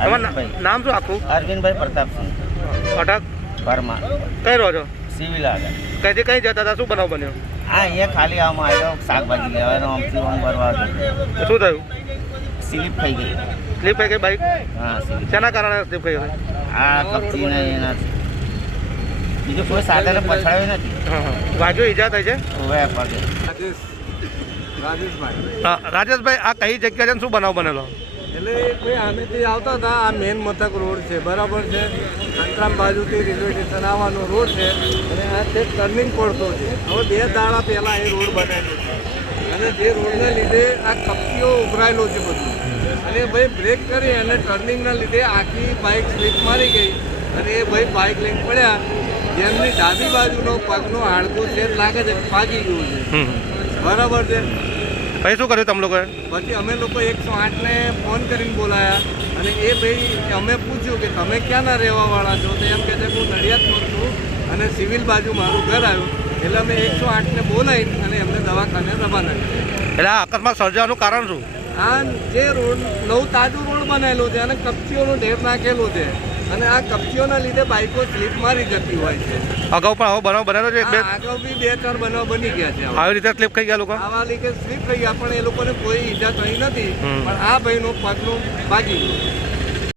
નામ શું આખું? અરવિંદભાઈ પ્રતાપસિંહ અટક પરમાર. કઈ રહો છો? સિવિલ આગળ. કઈ જતા હતા? શું બનાવ બન્યો? હા, અહીંયા ખાલી આમાં આવ્યો શાકભાજી લેવાનો, આમથી આમ ભરવા. શું થયું? સ્લીપ થઈ ગઈ. સ્લીપ થઈ ગઈ બાઈક? હા, સ્લીપ. શેના કારણે સ્લીપ થઈ ગઈ? આ કપચી ને એનાથી. બીજું કોઈ સાધને પછડાયું નથી. વાજો ઈજા થઈ છે? હવે પગે. રાજેશભાઈ, આ કઈ જગ્યા છે? શું બનાવ બનેલો? એટલે ભાઈ આમેથી આવતા હતા. આ મેન મથક રોડ છે, બરાબર છે. સંતરામ બાજુથી રેલવે સ્ટેશન આવવાનો રોડ છે અને આ તે ટર્નિંગ પડતો છે. હવે 2 દાડા પહેલાં એ રોડ બનાવેલો છે અને જે રોડને લીધે આ કપચીઓ ઉભરાયેલો છે બધું. અને ભાઈ બ્રેક કરી અને ટર્નિંગના લીધે આખી બાઇક સ્લીપ મારી ગઈ અને એ ભાઈ બાઇક લઈને પડ્યા. જેમની ડાબી બાજુનો પગનો હાડકું છે લાગે છે ભાગી ગયું છે, બરાબર છે. પછી શું કર્યું તમે લોકોએ? પછી અમે લોકો 108ને ફોન કરીને બોલાયા અને એ ભાઈ અમે પૂછ્યું કે તમે ક્યાંના રહેવાવાળા છો? તો એમ કહે છે હું નડિયાદમાં છું અને સિવિલ બાજુ મારું ઘર આવ્યું. એટલે અમે 108ને બોલાવી અને એમને દવાખાને રવાના કર્યા. એટલે આ અકસ્માત સર્જવાનું કારણ શું? આ જે રોડ નવું તાજું રોડ બનાવેલો છે અને કપચીઓનો ઢેર નાખેલો છે અને આ કપચીઓના લીધે બાઇકો સ્લીપ મારી જતી હોય છે. અગાઉ પણ આવો બનાવ બનેલો છે? આગળ બી 2-4 બનાવ બની ગયા છે. આવી રીતે સ્લીપ થઈ ગયા લોકો? આવા લીધે સ્લીપ થઈ ગયા પણ એ લોકોને કોઈ ઈજા થઈ નથી. પણ આ ભાઈનો પગનું ભાગી ગયું.